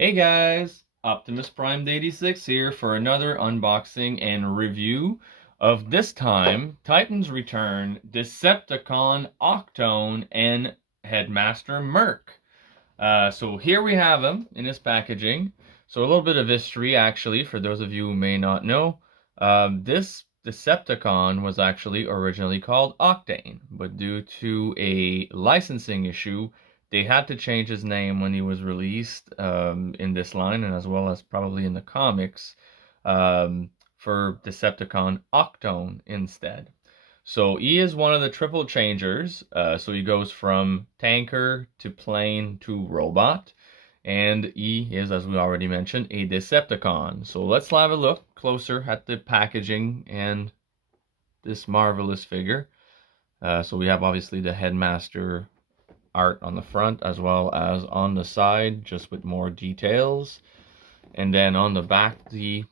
Hey guys, Optimus Prime 86 here for another unboxing and review of this time Titan's Return, Decepticon, Octone, and Headmaster Merc. So here we have him in his packaging. So a little bit of history actually for those of you who may not know. This Decepticon was actually originally called Octane, but due to a licensing issue, they had to change his name when he was released in this line and as well as probably in the comics for Decepticon Octone instead. So he is one of the triple changers. So he goes from tanker to plane to robot. And he is, as we already mentioned, a Decepticon. So let's have a look closer at the packaging and this marvelous figure. So we have obviously the Headmaster art on the front as well as on the side, just with more details. And then on the back, the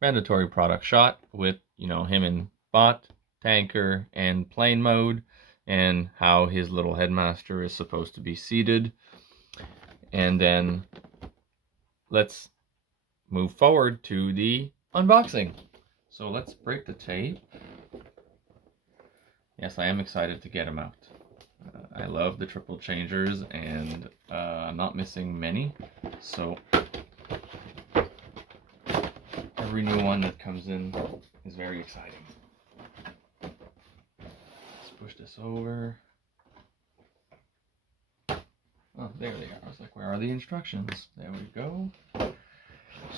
mandatory product shot with, him in bot, tanker, and plane mode, and how his little headmaster is supposed to be seated. And then let's move forward to the unboxing. So let's break the tape. Yes, I am excited to get him out. I love the triple changers, and I'm not missing many. So every new one that comes in is very exciting. Let's push this over. Oh, there they are. I was like, where are the instructions? There we go.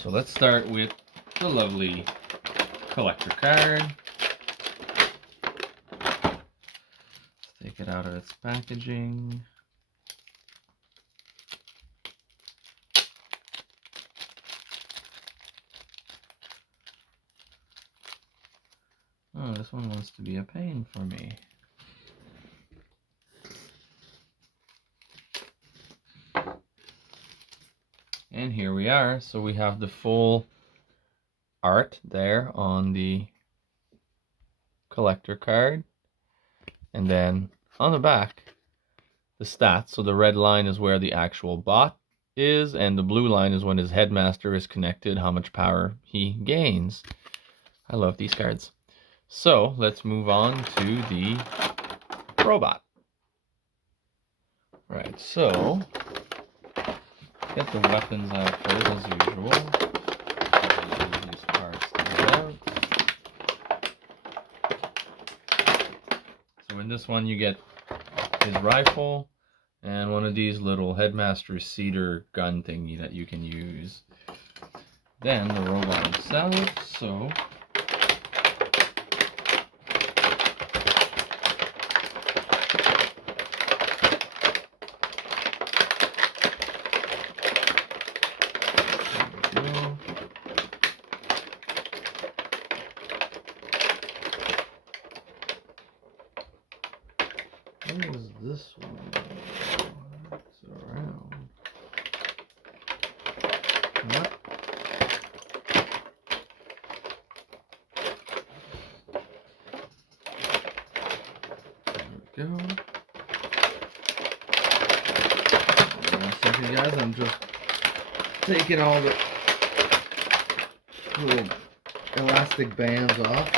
So let's start with the lovely collector card. Let's take it out of its packaging. Oh, this one wants to be a pain for me. And here we are. So we have the full art there on the collector card. And then on the back, the stats. So the red line is where the actual bot is, and the blue line is when his headmaster is connected, how much power he gains. I love these cards. So let's move on to the robot. Right, so get the weapons out first as usual. These parts to get out. So in this one you get his rifle and one of these little headmaster cedar gun thingy that you can use. Then the robot itself, so what is this one? It's around. What? There we go. Second, guys, I'm just taking all the little elastic bands off.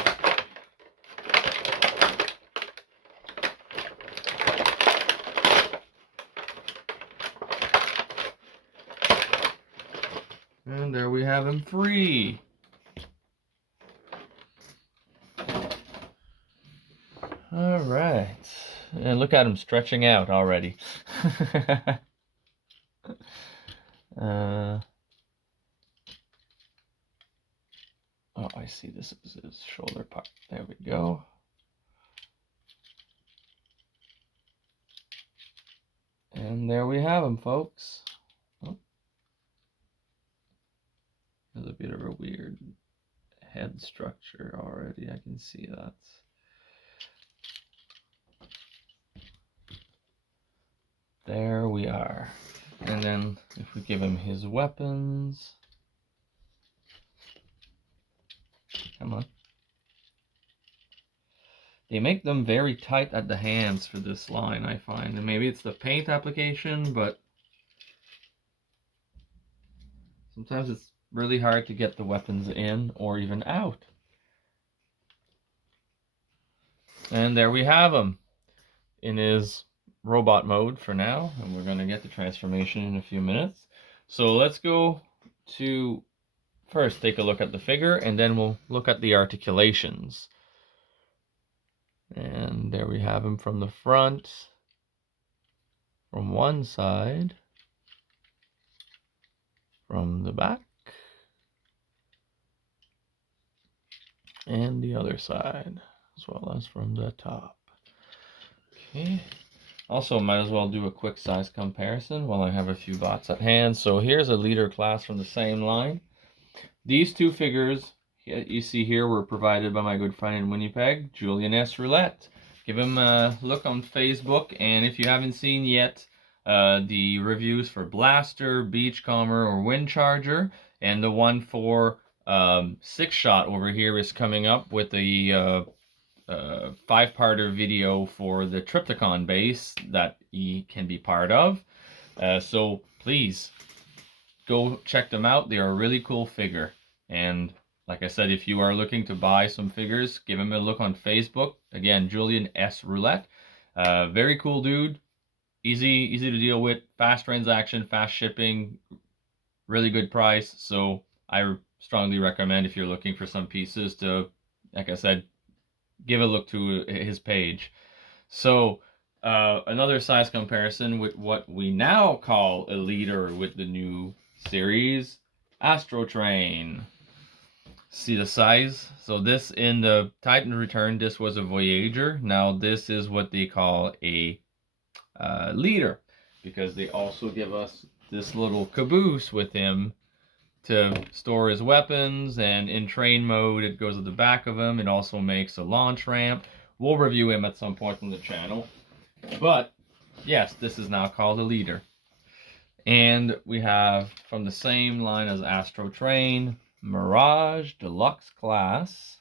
And there we have him free. All right. And look at him stretching out already. Oh, I see. This is his shoulder part. There we go. And there we have him, folks. Oh. There's a bit of a weird head structure already. I can see that. There we are. And then if we give him his weapons. Come on. They make them very tight at the hands for this line, I find. And maybe it's the paint application, but Sometimes it's really hard to get the weapons in or even out. And there we have him in his robot mode for now, and we're going to get the transformation in a few minutes. So let's go to first take a look at the figure, and then we'll look at the articulations. And there we have him from the front, from one side, from the back, and the other side, as well as from the top. Okay. Also, might as well do a quick size comparison while I have a few bots at hand. So here's a leader class from the same line. These two figures you see here were provided by my good friend in Winnipeg, Julian S. Roulette. Give him a look on Facebook, and if you haven't seen yet the reviews for Blaster, Beachcomber, or Windcharger, and the one for Six Shot over here is coming up with a five-parter video for the Trypticon base that he can be part of. So please go check them out. They are a really cool figure. And like I said, if you are looking to buy some figures, give him a look on Facebook. Again, Julian S. Roulette. Very cool dude. Easy to deal with. Fast transaction, fast shipping, really good price. So I strongly recommend, if you're looking for some pieces, to, like I said, give a look to his page. So another size comparison with what we now call a leader with the new series, Astrotrain. See the size? So this, in the Titan Return, this was a Voyager. Now this is what they call a leader, because they also give us this little caboose with him to store his weapons, and in train mode it goes at the back of him. It also makes a launch ramp. We'll review him at some point on the channel. But yes, this is now called a leader. And we have, from the same line as Astrotrain, Mirage Deluxe Class.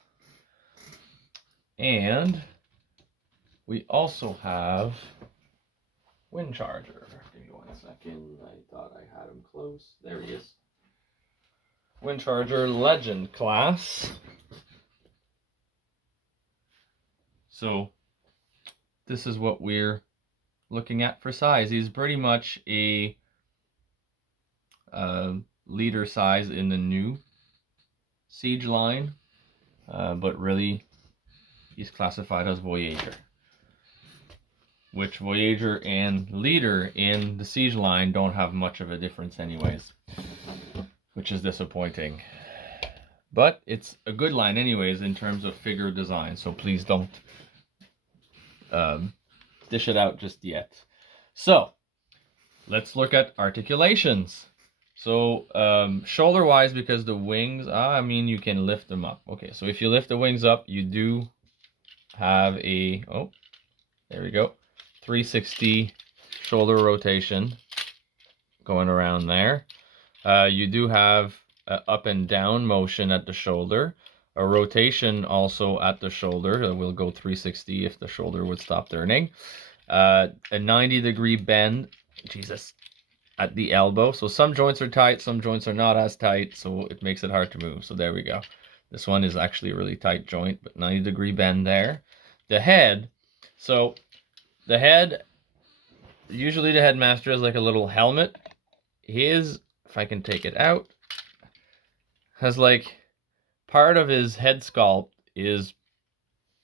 And we also have Windcharger. Give me 1 second. I thought I had him close. There he is. Windcharger Legend Class. So this is what we're looking at for size. He's pretty much a leader size in the new Siege line, but really he's classified as Voyager, which Voyager and leader in the Siege line don't have much of a difference anyways, which is disappointing. But it's a good line anyways in terms of figure design, so please don't dish it out just yet. So let's look at articulations. So shoulder wise, because the wings, I mean, you can lift them up. Okay, so if you lift the wings up, you do have a, oh, there we go, 360 shoulder rotation going around there. You do have an up and down motion at the shoulder, a rotation also at the shoulder. We'll go 360 if the shoulder would stop turning. A 90-degree bend, Jesus, at the elbow. So some joints are tight, some joints are not as tight, so it makes it hard to move. So there we go. This one is actually a really tight joint, but 90-degree bend there. The head, so the head, usually the headmaster has like a little helmet. His, if I can take it out, has like part of his head sculpt is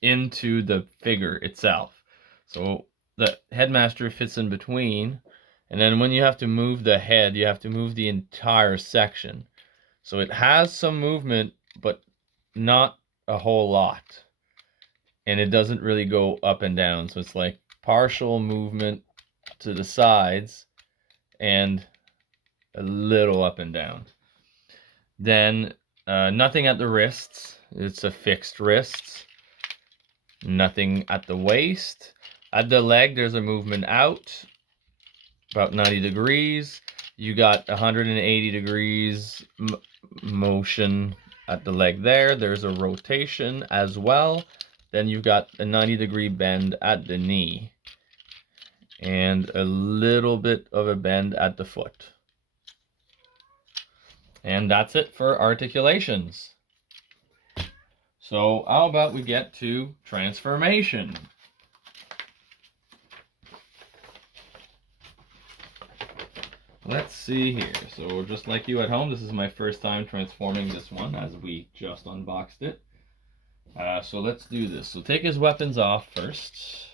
into the figure itself. So the headmaster fits in between, and then when you have to move the head, you have to move the entire section. So it has some movement, but not a whole lot. And it doesn't really go up and down. So it's like partial movement to the sides and a little up and down. Then nothing at the wrists. It's a fixed wrists. Nothing at the waist. At the leg, there's a movement out, about 90 degrees. You got 180 degrees motion at the leg there. There's a rotation as well. Then you've got a 90-degree bend at the knee. And a little bit of a bend at the foot. And that's it for articulations. So how about we get to transformation? Let's see here. So just like you at home, this is my first time transforming this one as we just unboxed it. So let's do this. So take his weapons off first.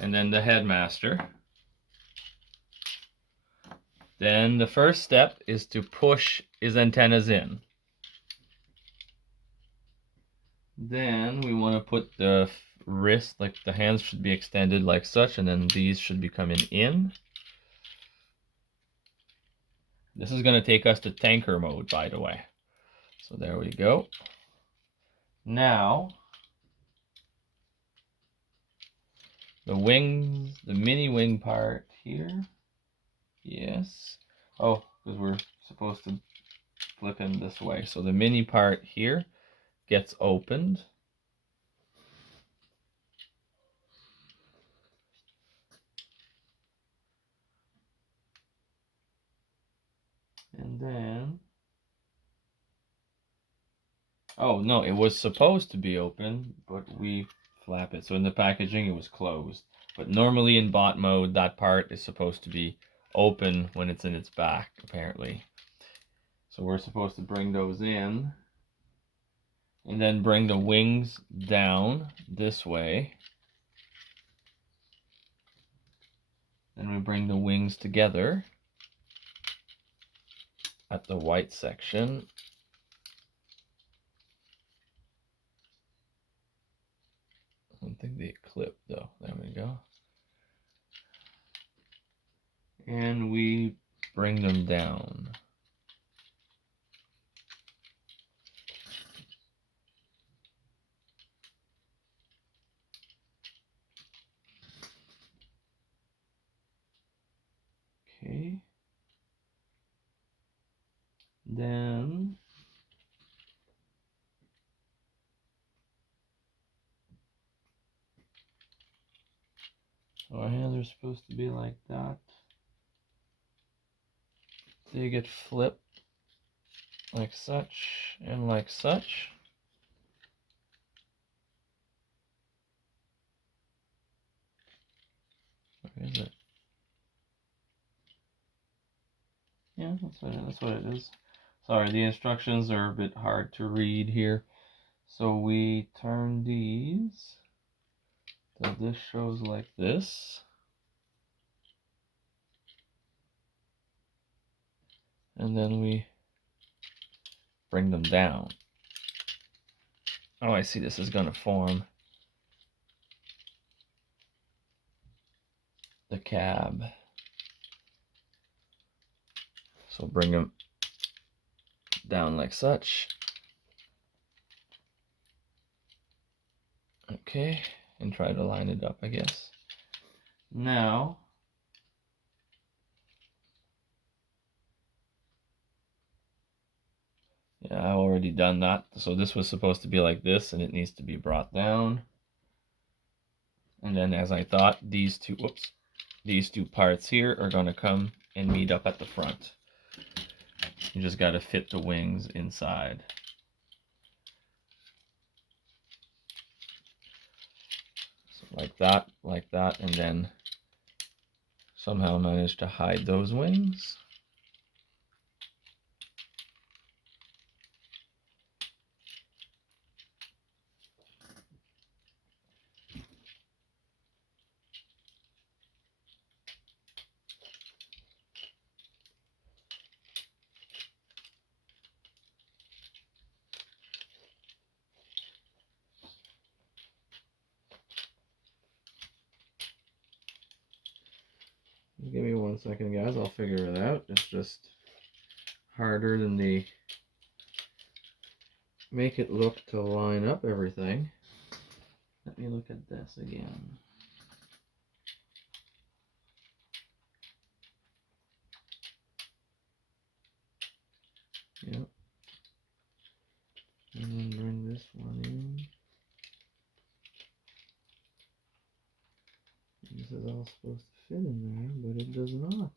And then the headmaster. Then the first step is to push his antennas in. Then we want to put the wrist, like the hands should be extended like such, and then these should be coming in. This is going to take us to tanker mode, by the way. So there we go. Now, the wings, the mini wing part here. Yes. Oh, because we're supposed to flip him this way. So the mini part here gets opened. And then, oh no, it was supposed to be open, but we flap it. So in the packaging, it was closed. But normally in bot mode, that part is supposed to be open when it's in its back, apparently. So we're supposed to bring those in. And then bring the wings down this way. Then we bring the wings together at the white section. I don't think they clip though. There we go. And we bring them down. Okay. Then our hands are supposed to be like that. They get flipped like such and like such. Where is it? Yeah, that's what it is. Sorry, the instructions are a bit hard to read here. So we turn these so this shows like this. And then we bring them down. Oh, I see, this is going to form the cab. So bring them down like such. Okay, and try to line it up, I guess. Now, yeah, I already done that. So this was supposed to be like this, and it needs to be brought down. And then, as I thought, these two parts here are going to come and meet up at the front. You just got to fit the wings inside. So like that, and then somehow manage to hide those wings. Give me 1 second, guys. I'll figure it out. It's just harder than they make it look to line up everything. Let me look at this again. Yep. And then bring this one in. This is all supposed to fit in there, but it does not.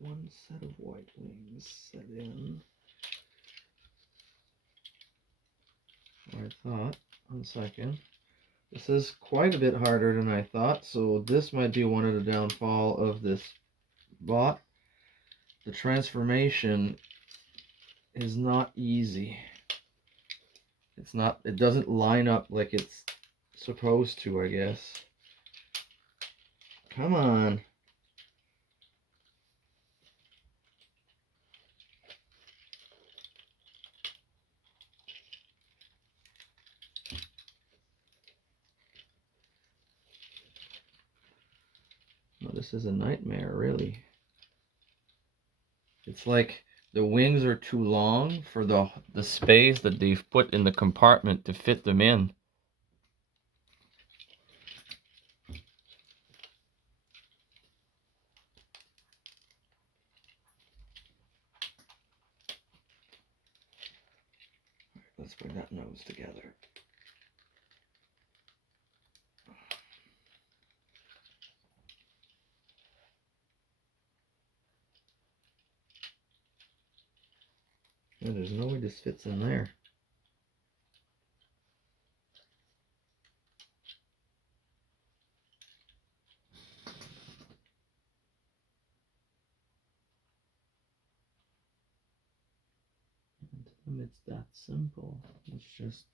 one set of white wings set in. I thought, 1 second. This is quite a bit harder than I thought, so this might be one of the downfall of this bot. The transformation is not easy. It doesn't line up like it's supposed to, I guess. Come on. Well, this is a nightmare, really. It's like the wings are too long for the space that they've put in the compartment to fit them in. Let's bring that nose together. Yeah, there's no way this fits in there. And it's that simple. It's just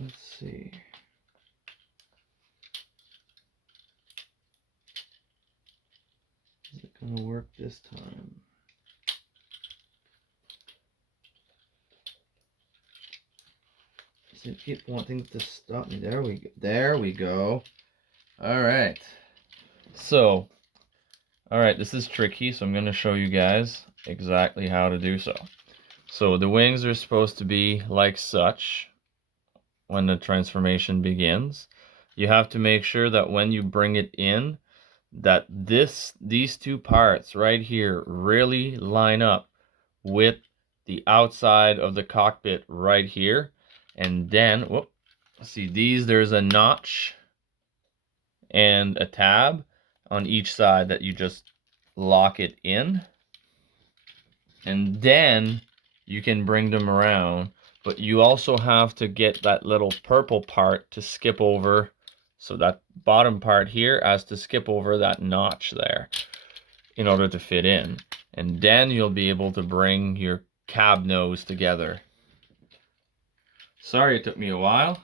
let's see. Is it gonna work this time? I keep wanting to stop me. There we go. There we go. All right. So, all right, this is tricky, so I'm going to show you guys exactly how to do so. So the wings are supposed to be like such when the transformation begins. You have to make sure that when you bring it in, that these two parts right here really line up with the outside of the cockpit right here. And then, whoop, see these, there's a notch and a tab on each side that you just lock it in. And then you can bring them around. But you also have to get that little purple part to skip over. So that bottom part here has to skip over that notch there in order to fit in. And then you'll be able to bring your cab nose together. Sorry it took me a while.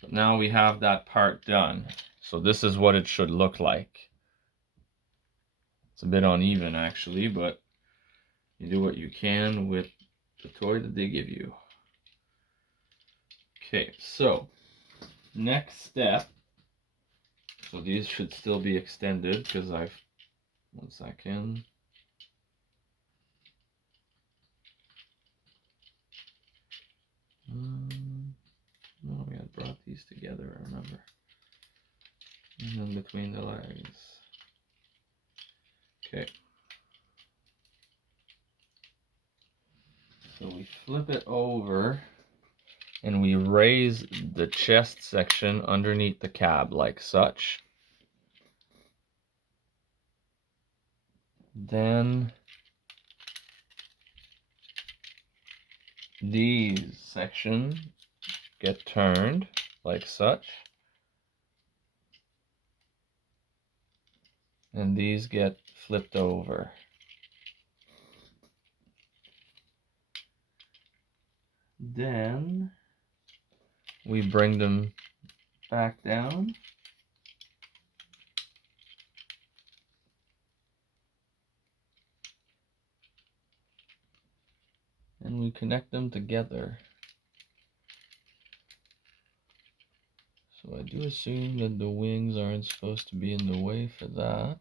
But now we have that part done. So this is what it should look like. It's a bit uneven actually, but you do what you can with the toy that they give you. Okay, so next step. So these should still be extended because I've, 1 second. No, we had brought these together, I remember. And then between the legs. Okay. So we flip it over and we raise the chest section underneath the cab like such. Then these sections get turned like such. And these get flipped over. Then we bring them back down. And we connect them together. So I do assume that the wings aren't supposed to be in the way for that.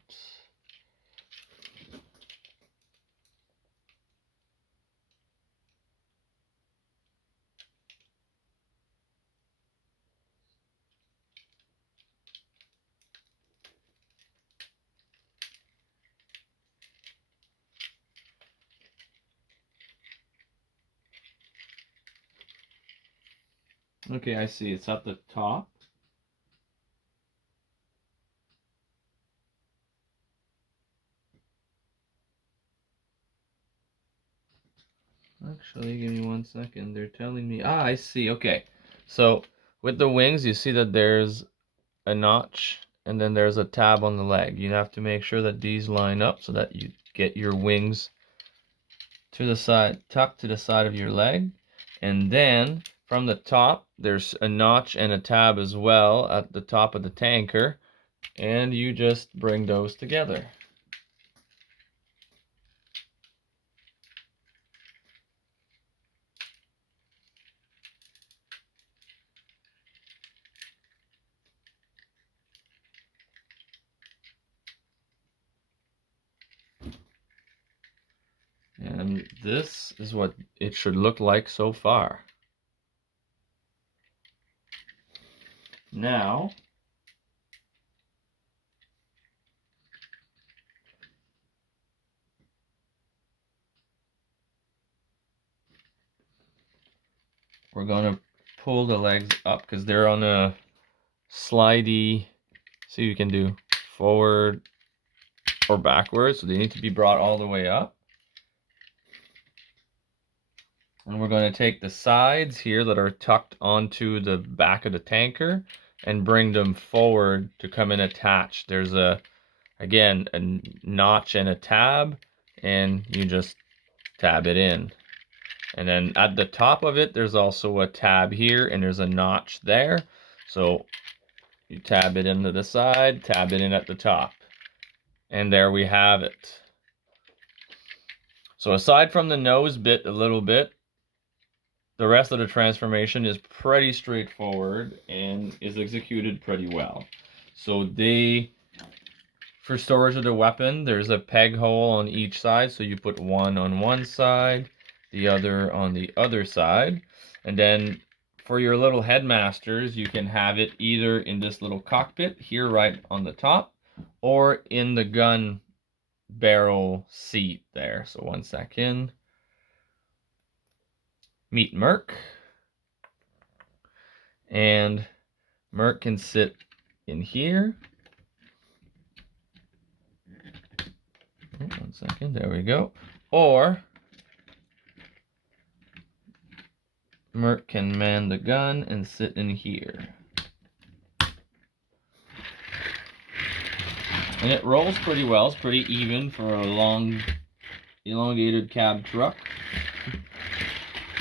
Okay, I see. It's at the top. Actually, give me 1 second. They're telling me. Ah, I see. Okay. So with the wings, you see that there's a notch and then there's a tab on the leg. You have to make sure that these line up so that you get your wings to the side, tucked to the side of your leg. And then from the top, there's a notch and a tab as well at the top of the tanker. And you just bring those together. And this is what it should look like so far. Now, we're going to pull the legs up because they're on a slidey, so you can do forward or backwards, so they need to be brought all the way up. And we're going to take the sides here that are tucked onto the back of the tanker and bring them forward to come in attached. There's again, a notch and a tab, and you just tab it in. And then at the top of it, there's also a tab here, and there's a notch there. So you tab it into the side, tab it in at the top. And there we have it. So aside from the nose bit a little bit, the rest of the transformation is pretty straightforward and is executed pretty well. So for storage of the weapon, there's a peg hole on each side. So you put one on one side, the other on the other side. And then for your little headmasters, you can have it either in this little cockpit here right on the top or in the gun barrel seat there. So 1 second. Meet Merc. And Merc can sit in here. Oh, 1 second, there we go. Or Merc can man the gun and sit in here. And it rolls pretty well. It's pretty even for a long, elongated cab truck.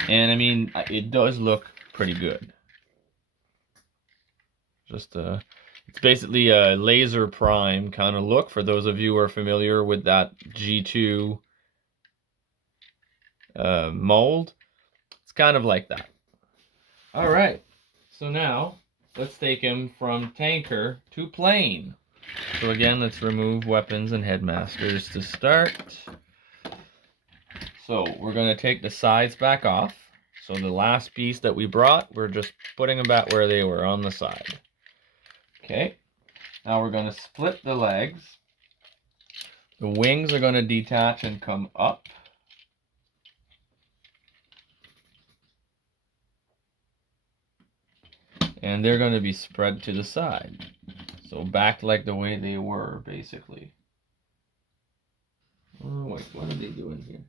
And I mean, it does look pretty good. Just it's basically a laser prime kind of look for those of you who are familiar with that G2 mold. It's kind of like that. All right, so now let's take him from tanker to plane. So again, let's remove weapons and headmasters to start. So we're going to take the sides back off. So the last piece that we brought, we're just putting them back where they were on the side. Okay, now we're going to split the legs. The wings are going to detach and come up. And they're going to be spread to the side. So back like the way they were, basically. Oh, wait, what are they doing here?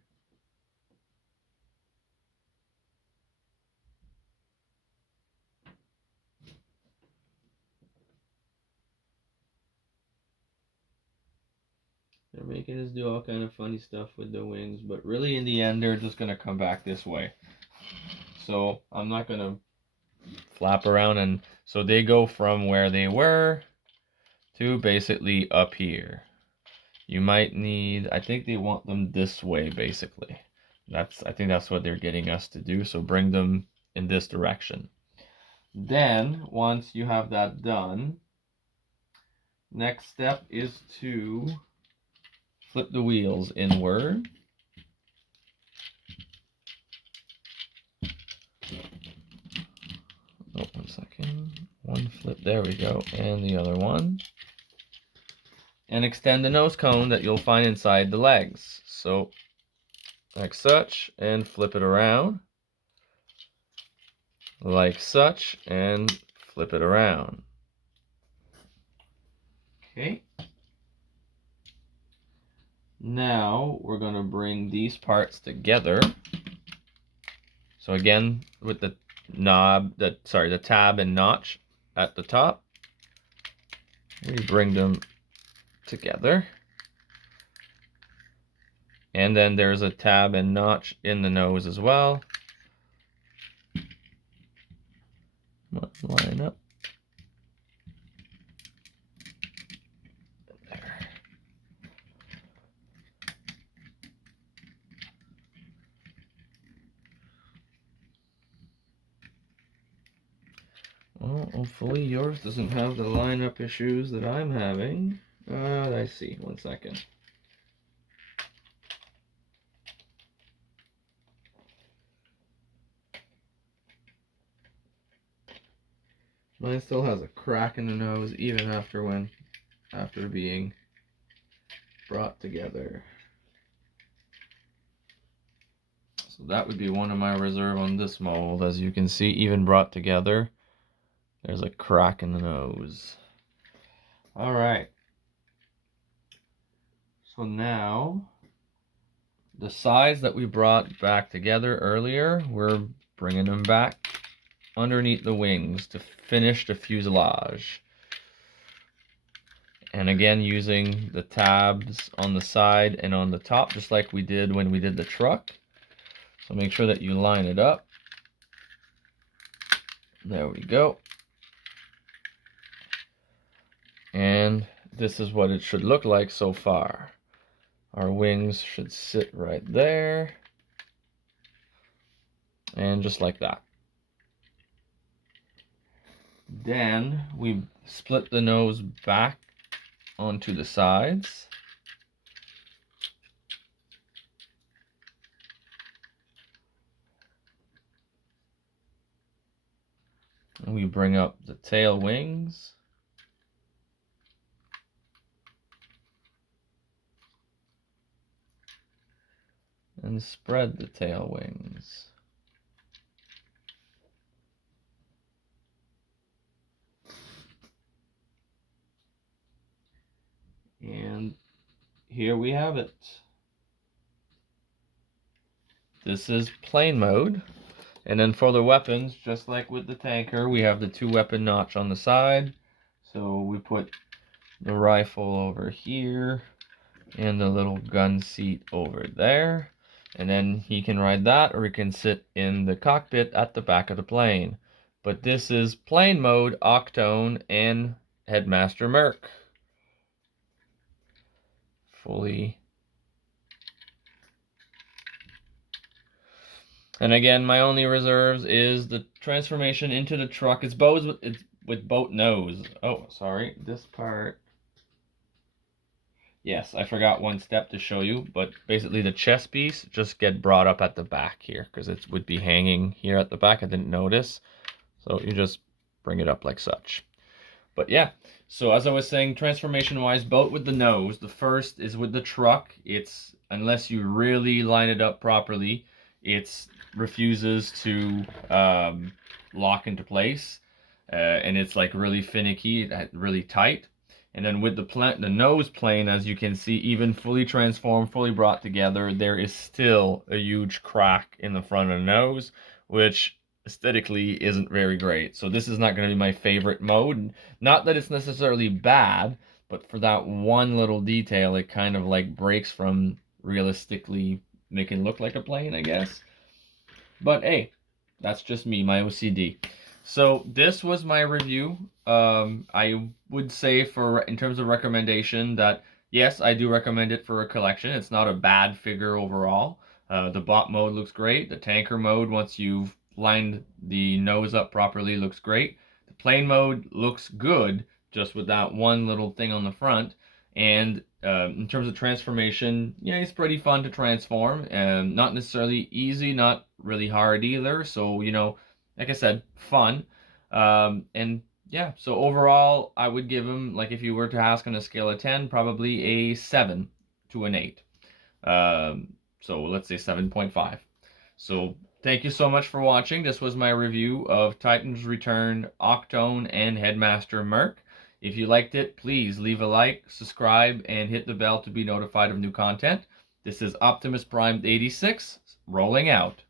They're making us do all kind of funny stuff with the wings, but really in the end, they're just going to come back this way. So I'm not going to flap around, and so they go from where they were to basically up here. You might need, I think they want them this way, basically. I think that's what they're getting us to do, so bring them in this direction. Then, once you have that done, next step is to flip the wheels inward. Oh, 1 second. One flip, there we go, and the other one. And extend the nose cone that you'll find inside the legs. So, like such, and flip it around. like such, and flip it around. Okay. Now we're going to bring these parts together. So again, with the the tab and notch at the top, we bring them together. And then there's a tab and notch in the nose as well. Let's line up. There. Well, hopefully yours doesn't have the lineup issues that I'm having. I see. 1 second. Mine still has a crack in the nose even after being brought together. So that would be one of my reserve on this mold. As you can see, even brought together, there's a crack in the nose. All right. So now, the sides that we brought back together earlier, we're bringing them back underneath the wings to finish the fuselage. And again, using the tabs on the side and on the top, just like we did when we did the truck. So make sure that you line it up. There we go. And this is what it should look like so far. Our wings should sit right there. And just like that. Then we split the nose back onto the sides. And we bring up the tail wings. And spread the tail wings. And here we have it. This is plane mode. And then for the weapons, just like with the tanker, we have the 2-weapon notch on the side. So we put the rifle over here and the little gun seat over there. And then he can ride that, or he can sit in the cockpit at the back of the plane. But this is plane mode, Octone, and Headmaster Merc. Fully. And again, my only reserves is the transformation into the truck. It's with boat nose. Oh, sorry, this part. Yes, I forgot one step to show you, but basically the chest piece just get brought up at the back here because it would be hanging here at the back. I didn't notice. So you just bring it up like such. But yeah, so as I was saying, transformation-wise, boat with the nose. The first is with the truck. It's, unless you really line it up properly, it refuses to lock into place. And it's like really finicky, really tight. And then with the nose plane, as you can see, even fully transformed, fully brought together, there is still a huge crack in the front of the nose, which aesthetically isn't very great. So this is not going to be my favorite mode. Not that it's necessarily bad, but for that one little detail, it kind of like breaks from realistically making it look like a plane, I guess. But hey, that's just me, my OCD. So this was my review. I would say in terms of recommendation that yes, I do recommend it for a collection. It's not a bad figure overall. The bot mode looks great. The tanker mode, once you've lined the nose up properly, looks great. The plane mode looks good, just with that one little thing on the front. And in terms of transformation, yeah, it's pretty fun to transform. And not necessarily easy, not really hard either. So, you know, like I said, fun. And yeah, so overall, I would give him, like if you were to ask on a scale of 10, probably a 7 to an 8. So let's say 7.5. So Thank you so much for watching. This was my review of Titans Return, Octone, and Headmaster Merc. If you liked it, please leave a like, subscribe, and hit the bell to be notified of new content. This is Optimus Prime 86, rolling out.